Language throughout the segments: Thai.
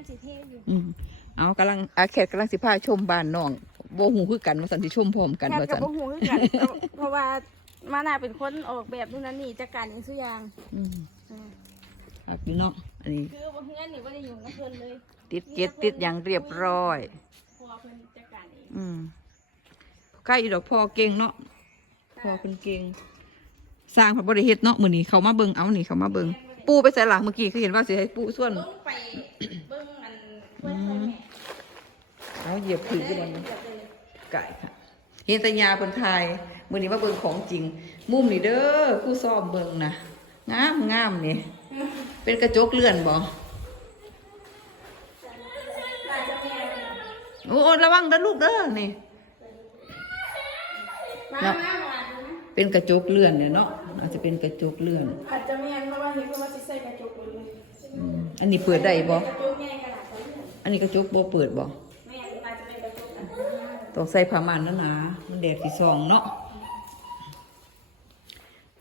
นสิเทอยู่อืมเอากำลังอาแคทกำลังสิพาชมบ้านน้องโบหูคือกันว่าสันสิชมพร้อมกันแค่ว่ากับสันบ่ฮู้คือกัน เพราะว่ามานาเป็นคนออกแบบนู่นนั่นนี่จัดการอย่างสุอย่างอืมอืมครับพี่น้องอันนี้ คือบ่เฮือนนี่บ่ได้อยู่กับเพิ่นเลยติดเก็ตติดอย่างเรียบร้อย พอเพิ่นจัดการเองอืมใกล้ดอกพ่อเก่งเนาะพ่อเป็นเก่งสร้างพระบริเฮ็ดเนาะมื้อนี้เขามาเบิ่งเอานี่เขามาเบิ่งปูไปใส่หลังเมื่อกี้คือเห็นว่าสิให้ปูส่วนลงไปเบิ่ง อันเพิ่นเคยแม่เอาเหยียบถือกันเดี๋เลยวยเลยไก่ค่ะ เห็นแต่ยาคนไทยมื้อนี้มาเบิ่งของจริง มุมนี่เด้อผู้ซ่อมเบิ่งนะงามงามนี่เป็นกระจกเลื่อนบ่น่าจะแม่โอ้โอ้ระวังเด้อลูกเด้อนี่มาเนาะมามาดูนะเป็นกระจกเลื่อนเนี่ยเนาะอาจจะเป็นกระจกเลื่อนอาจจะแม่นเพราะว่าเห็นว่าสิใส่กระจกเลยอืมอันนี้เปิดได้บ่กระจกแม่ขนาดนั้นเลย อันนี้กระจกบ่เปิดบ่แม่อาจจะเป็นกระจกอันนั้นต้องใส่ผ้าม่านหนาๆมันแดดสิส่องเนาะ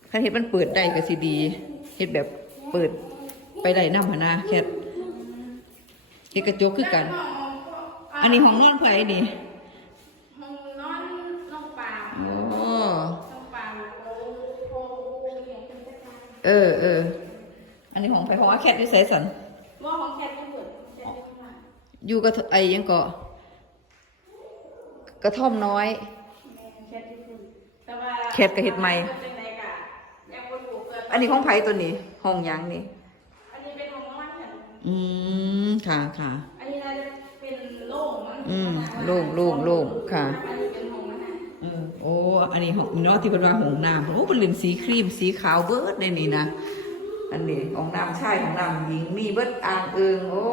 คันเฮ็ดมันเปิดได้ก็สิดีเฮ็ดแบบเปิดไปได้นำหนนาแค่เฮ็ดกระจกคือกัน อันนี้ห้องนอนไผนี่ห้องนอนน้องปลาโอ้น้องปลาโอ้โหเนี่ยเป็นจัดการเออเอออันนี้ของไผของอาแคทอยู่ไสสัน ว่าของแคทไม่เปิดแคทไม่มา อยู่กับไอ้หยังก็กระท่อมน้อย แคทไม่เปิดแต่ว่าแคทก็เฮ็ดใหม่เป็นไรกะยังบ่ถูกเกินอันนี้ของไผตัวนี้ ห้องหยังนี่ อันนี้เป็นห้องนอนค่ะอืม ค่ะค่ะ อันนี้น่าจะเป็นโล่งมั้งอืมโล่งโล่งโล่งค่ะ อันนี้เป็นห้องนั้นนะเออโอ้ อันนี้ของเนาะที่เป็นว่าของน้ำโอ้เป็นเหลืองสีครีมสีขาวเบิร์ดในนี่นะ อันนี้ของน้ำชายของน้ำหญิงมีเบิร์ดอ่างเอิงโอ้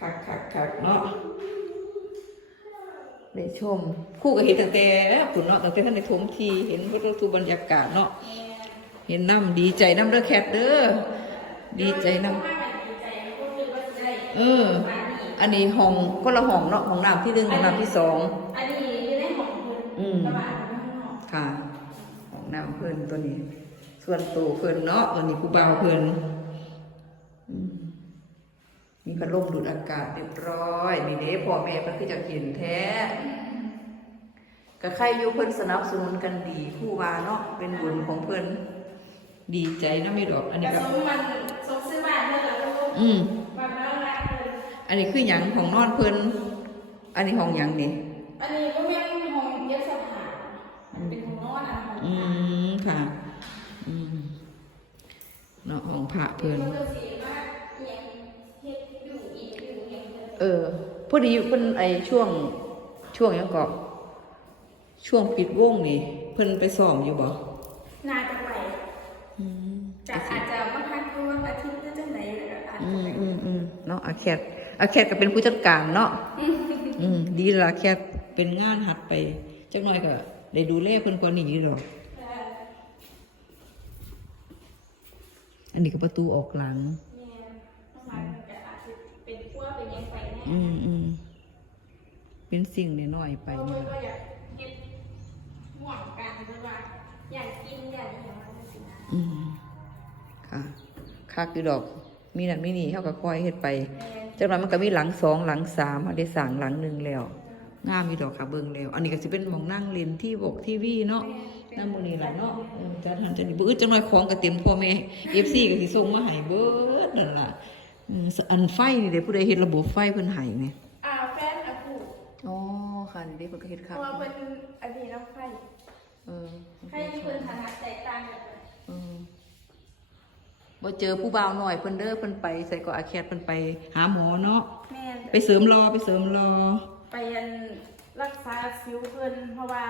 คักคักคักเนาะได้ชม คู่กับเห็นตั้งแต่แล้วคุณเนาะตั้งแต่ท่านในทมทีเห็นวัตถุบรรยากาศเนาะเห็นน้ำดีใจน้ำเด้อแคทเด้อดีใจน้ำถ้ามันดีใจก็คือว่าจะได้เออ อันนี้ห้องคนละห้องเนาะห้องน้ำที่หนึ่งห้องน้ำที่สองอันนี้อยู่ในห้องคุณอืมกระบะอยู่ในห้องค่ะของน้ำเพิ่นตัวนี้ ส่วนตัวเพิ่นเนาะตัวนี้ผู้บ่าวเพิ่นอืม มีพัดลมดูดอากาศเรียบร้อยนี่เด้พ่อแม่เพิ่นคือจะเห็นแท้ก็ใครอยู่เพิ่นสนับสนุนกันดีผู้ว่าเนาะเป็นบุญของเพิ่นดีใจนะไม่ดอก อันกนี้ระก็สมมันสมซื้อบ้านเมื่อไหร่ก็รู้อืมมันน่ารักเลยอันนี้คือหยังของนอนเพิ่นอันนี้ของหยังนี่อันนี้ก็แม่งห้องเย็บสถานเป็นห้องนอนอะห้องอืมค่ะ อืมเนาะของพระเพิ่น เดียวเออพอดีเพิ่นไอช่วงช่วงหยังก็ช่วงปิดวงนี่เพิ่นไปซ้อมอยู่บ่น่าจะไหวอืมจะอาจจะมาพักดูว่าอาทิตย์จะจังไหนแล้วก็อาจอืจะมไปอืมอืมเนาะอาแคทอาแคทก็เป็นผู้จัดการเนาะอืมดีละแคทเป็นงานหัดไปจักหน่อยก็ได้ดูแลเพิ่นกว่านี้อยู่ดอกเอออันนี้ก็ประตูออกหลัง อืมอืมเป็นสิ่งน้อยๆไปเพราะนี่ว่าก็ล่ะอยากเฮ็ดห่วงกันหรือว่าอยากกินอยากอย่างนั้นสินะอืมค่ะคักอยู่ดอก มีนั่นมีนี่เฮาก็คอยเฮ็ดไปแม่จากนั้นมันก็มีหลังสองหลังสามเขาได้สั่งหลังหนึ่งแล้วงามอยู่ดอกค่ะเบิ่งแล้ว อันนี้ก็สิเป็นหมองนั่งเล่นที่บกทีวีเนาะน้ำมูนี่ล่ะเนาะเออจัดหันจัดนี่บ่อึดจังน้อยของก็เต็มพ่อแม่ FC ก็สิส่งมาให้เบิดนั่นล่ะ อืมอันไฟนี่เด้ผู้ใดเฮ็ดระบบไฟเพิ่นให้นี่อ่าแฟนอากูอ๋อค่ะนี่เด้เพิ่นก็เฮ็ดเพครับราะว่าเป็นอดีตนักไฟเออใครที่เพิ่นถนัดแตกต่างกันเลยเออบ่เจอผู้บ่าวน้อยเพิ่นเด้อเพิ่นไปใส่ก็อาแคทเพิ่นไปหาหมอเนาะแม่นไปเสริมรอไปเสริมรอ ไปยันรักษาสิวเพิ่นเพราะว่า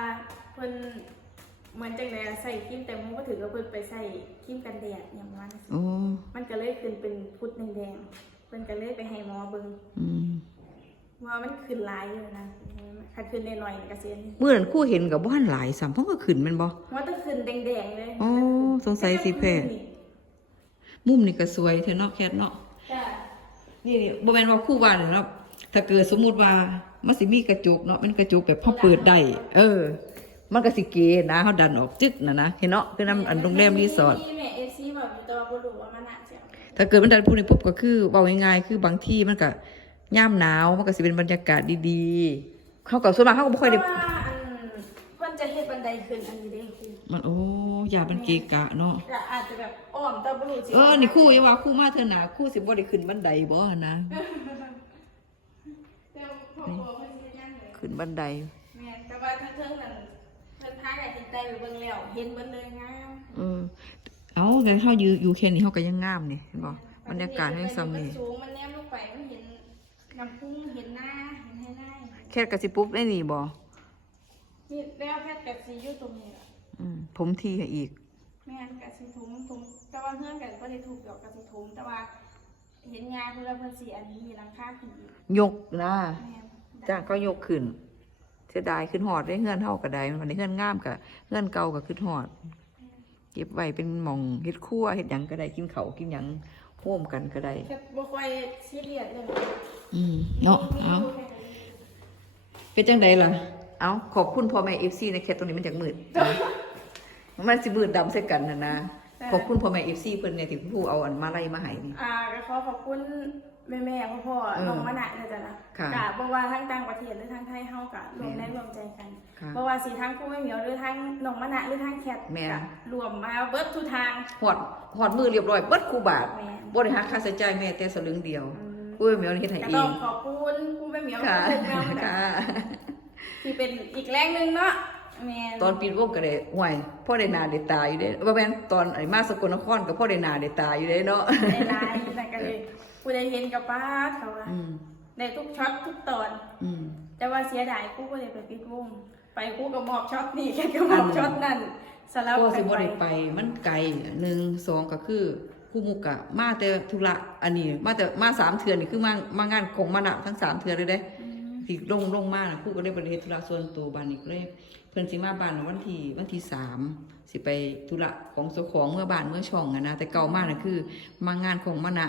เพิ่นเห มือนจังไดอะใส่ครีมแต่มันก็ถือว่าเพิ่นไปใส่ครีมกันแดดอย่างว่านั้นสิโอ้มันก็เลยขึ้นเป็นพุดแดงๆเพิ่นก็เลยไปให้หมอเบิ่งอืมว่ามันขึ้นหลายอยู่นะคันขึ้นน้อยๆนี่ก็เสียนี่เมื่อนั้นครู่เห็นกับบ้านหลายสามพ่อก็ขึ้นแมันบ่มันต้องขึ้นแดงๆเลยอ๋อสงสัยสิแพ้มุมนี่ก็สวยเท่เนาะแคทเนาะ จ้ะนี่นี่บ่แม่นว่าครู่ว่าเนาะถ้าเกิดสมมุติว่ามันสิมีกระจกเนาะมันกระจกแบบพอเปิดได้เออ มันก็สิเก๋นะเฮาดันออกจึกน่ะนะเห็นเนาะคือนํอันโรงแรมรีสอร์ทที่แม่ FC บอกอยู่แต่ว่าบ่รู้ว่ามันน่าจะถ้าเกิดมันดันพูดในปุ๊บก็คือเบาง่ายๆคือบางที่มันก็ย่ามหนาวมันก็สิเป็นบรรยากาศดีๆ เขากับส่วนมากเขาก็บ่ค่อยได้เพราะว่าอันเพิ่นจะเฮ็ดบันไดขึ้นอันนี้ได้ครูมันโอ้ยามันเกะกะเนาะก็อาจจะแบบอ้อมแต่บ่รู้สิเออนี่ครู่ยังว่าครู่มาเถอะนะครู่สิบ่ได้ขึ้นบันไดบ่นะแต่พ่อพ่อเพิ่นสิได้ยังเลยขึ้นบันไดแม่นแต่ว่าทั้งเทิงนั้นเพิ่นพากันเห็นใจไปเบิ่งแล้วเห็นเบิ่เลยงามเออ เอาแต่เฮาอยู่อยู่แค่นี้เฮาก็ยังงามนี่เห็นบ่บรรยากาศให้ซ้ำนี่มันสูงมันแนมลงไปมันเห็นน้ำพุงเห็นหน้าเห็นให้หน้าแค่กระสิปุ๊บได้นี่บ่นี่แล้วแพทย์กับสีอยู่ตรงนี้ล่ะอืมผมทีให้อีกแม่นกับสีถุงถุงแต่ว่าเพื่อนกันบ่ได้ถูกดอกกับสีถุงแต่ว่า เห็นงานเพื่อนเพิ่นสีอันนี้มีหลังคาขึ้นอีกยกนะแม่นจ้าก็ยกขึ้น เสียดายขึ้นหอดได้เฮือนเฮาก็ได้มันได้เฮือนงามก็เฮือนเก่าก็ขึ้นหอด เก็บไว้เป็นหม่องเฮ็ดครัวเฮ็ดหยังก็ได้กินข้าวกินหยังร่วมกันก็ได้แค่บ่ค่อยซีเรียสเรื่องอืมเนาะเอาเป็นจังไดล่ะเอาขอบคุณพ่อแม่ FC ในแคตตรงนี้มันจากมืดมันสิมืดดำใส่กันน่ะนะ ขอบคุณพ่อแม่ FC เพิ่นเนี่ยที่ผู้เอาอันมาไล่มาให้นี่ อ่าก็ขอขอบคุณแม่แม่พ่อพ่อเออน้องมะนะนะจ๊ะนะค่ะกะบ่ว่าทั้งต่างประเทศหรือทั้งไทยเฮากะรวมแม่แรงรวมใจกัน ค่ะเพราะว่าสีทั้งคู่ไม่เหมียวหรือทั้งน้องมะนะหรือทั้งแคทแม่ กะรวมมาเบิดทุกทางหอดหอดมือเรียบร้อยเบิดคูบาทแม่บ่ได้หักค่าใช้จ่ายแม่แต่สลึงเดียวอืมผู้แม่เฮ็ดให้ก็เอต้องงขอบคุณคู่แม่เหมียวค่ะทุกแม่นะค่ะ ที่เป็นอีกแรงหนึงเนาะแม่ ตอนปิดวงก็ได้ห่วยพ่อได้หนาได้ตาอยู่เด้ว่าแม่นตอนไอ้มาสกลนครก็พ่อได้หนาได้ตาอยู่เด้เนาะในไลน์นั่นก็เลยผู้ใดเห็นกับป้าดเขาว่าอืมในทุกช็อตทุกตอนอืมแต่ว่าเสียดายคู่ก็เลยไปปิดวงไปคู่กับมอบช็อตนี่แค่ก็มอบช็อตนั่นสลับพ่อกัสินบ่ไปได้ไปมันไกลหนึ่งสองก็คือคู่มุกอะมาแต่ธุระอันนี้ มาแต่มาสามเทือนนี่คือมามางานของมานะทั้งสามเทือนเลยเด้อืม ที่ลงลงมาน่ะครู่ก็ได้บริเฮ็ดธุระส่วนตัวบ้านอีกเลยเพิ่นสิมาบ้านวันที่วันที่สามสิไปธุระของเจ้าของเมื่อบ้านเมื่อช่องอะนะแต่เก่ามากน่ะคือ มางานของมะนะ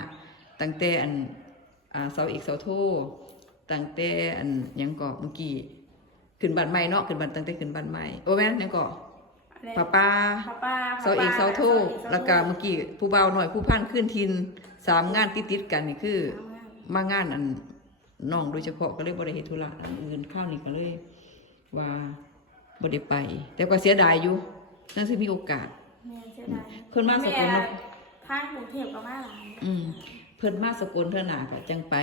ตั้งแต่อันอ่าเสาเอกเสาโทตั้งแต่อันหยังก็เมื่อกี้ขึ้นบ้านใหม่เนาะขึ้นบ้านตั้งแต่ขึ้นบ้านใหม่โอ้แม่นหยังก็อะไรป้าป้าป้าป้าเสาเอกเสาโทแล้วก็เมื่อกี้ผู้เบาหน่อยผู้พันขึ้นทินสามงานติดๆกันนี่คือ มางานอัน น้องโดยเฉพาะก็เลยบริเหตุธุระอันอื่นข้าวนี่ก็เลย ว่าบริไป แต่ก็เสียดายอยู่นั่นคือมีโอกาส แม่เสียดายเพิ่นมาสกลนครแม่ทางกรุงเทพก็มาหลายอืมเพิ่นมาสกลเท่าหนาก็จังไป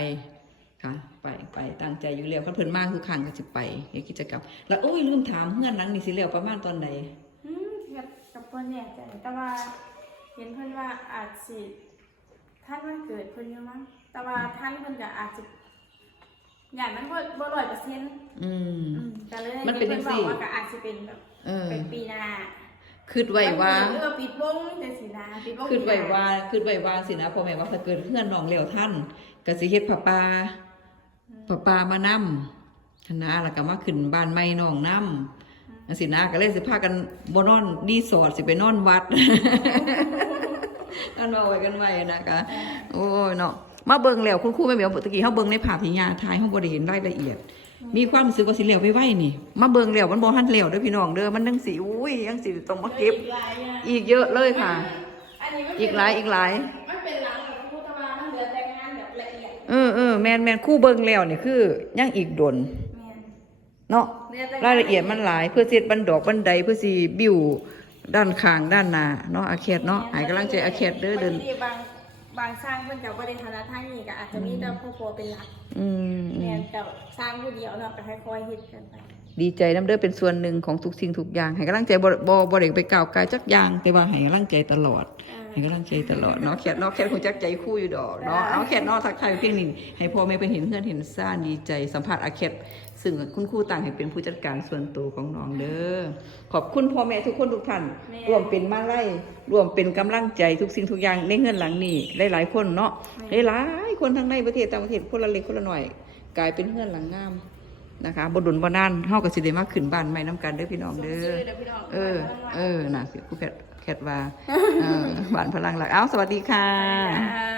ค่ะ ไปไปตั้งใจอยู่แล้วคันเพิ่นมาคือครั้งก็สิไปเฮ็ดกิจกรรมแล้วโอ้ยลืมถามเพื่อนหนังนี่สิแล้วประมาณตอนใดอืมกับกับเพิ่นแน่ใจแต่ว่าเห็นเพิ่นว่าอาจสิท่านวันเกิดเพิ่นอยู่มั้งแต่ว่าท่านเพิ่นก็อาจจะอย่างนั้นบ่บ่ร้อยเปอร์เซ็นต์อืมอืมก็เลยมันเป็นจัเพิ่งนซี่บอกว่าก็อาจจะเป็นแบบเออเป็นปีหน้าคิดไว้ว่าเออปิดวงแต่สินะปิดวงคิดไว้ว่าคิดไว้ว่าสินะพ่อแม่ว่าถ้าเกิดเพื่อนน้องแล้วท่านก็สิเฮ็ดผ้าป่าป้าปามานำคณะแล้วก็มาขึ้นบ้านใหม่น้องนำจังสินะก็เลยสิพากันบ่นอนรีสอร์ทสิไปนอนวัดอันว่าไว้กันไว้นะคะโอ้ยเนาะ มาเบิ่งแล้วคุณครูแม่เบียวตะกี้เฮาเบิ่งในภาพที่ยาถ่ายเฮาบ่ได้เห็นรายละเอียด มีความรู้สึกว่าสิแล้วไวๆนี่ มาเบิ่งแล้วมันบ่ทันแล้วเด้อพี่น้องเด้อมันจังสิอุ้ยยังสิต้องมาเก็บอีกหลายอย่างอีกเยอะเลยค่ะอันนี้มันเป็นอีกหลายอีกหลายมันเป็นหลังของพุทธวามันเหลือแต่งานแบบละเอียดเออเออแม่นแม่นครู่เบิ่งแล้วนี่คือยังอีกดนแม่นเนาะเหลือแต่งนรายละเอียดมันหลายเพื่อเสียดบันดอกบันไดเพื่อสีบิวด้านข้างด้านหน้าเนาะอาเคดเนาะใหายกำลังใจอาเคดเด้อเดิน บางทีบางบางสร้างเพิ่นกับว่าได้ฐานะทางนี้ก็อาจจะมีแต่พ่อโปเป็นหลักอืมอืแม่มนแต่สร้างผู้เดียวเนาะก็ค่อยๆเฮ็ดกันไปดีใจน้ำเด้อเป็นส่วนหนึ่งของทุกสิ่งทุกอย่าง ให้กำลังใจบ่บ่บ่ได้ไปก้าวไกลจักอย่าง แต่ว่าให้กำลังใจตลอด ให้กำลังใจตลอดเนาะแคทเนาะแคทคงจักใจคู่อยู่ดอกเนาะเอาแคทเนาะทักทายเพียงนี้ให้พ่อแม่เป็นเห็นเพื่อนเห็นซ่านดีใจสัมผัสอาแคท ซึ่งคุณครูต่างให้เป็นผู้จัดการส่วนตัวของน้องเด้อ ขอบคุณพ่อแม่ทุกคนทุกท่านแม่รวมเป็นมาไล่รวมเป็นกำลังใจทุกสิ่งทุกอย่างในเงื่อนหลังนี้หลายๆคนเนาะหลายๆคนทั้งในประเทศต่างประเทศคนละเล็กคนละหน่อย กลายเป็นเงื่อนหลังงามนะคะบดุลบนานเฮาก็สิได้มาขึ้นบ้านใหม่น้ำกันเด้อพี่น้องเด้อชื่อเดี๋ยวพี่น้องเออ เออน่ะคือผู้แคทแคทว่าเออบ้านพลังหลักเอ้าสวัสดีค่ะอ่า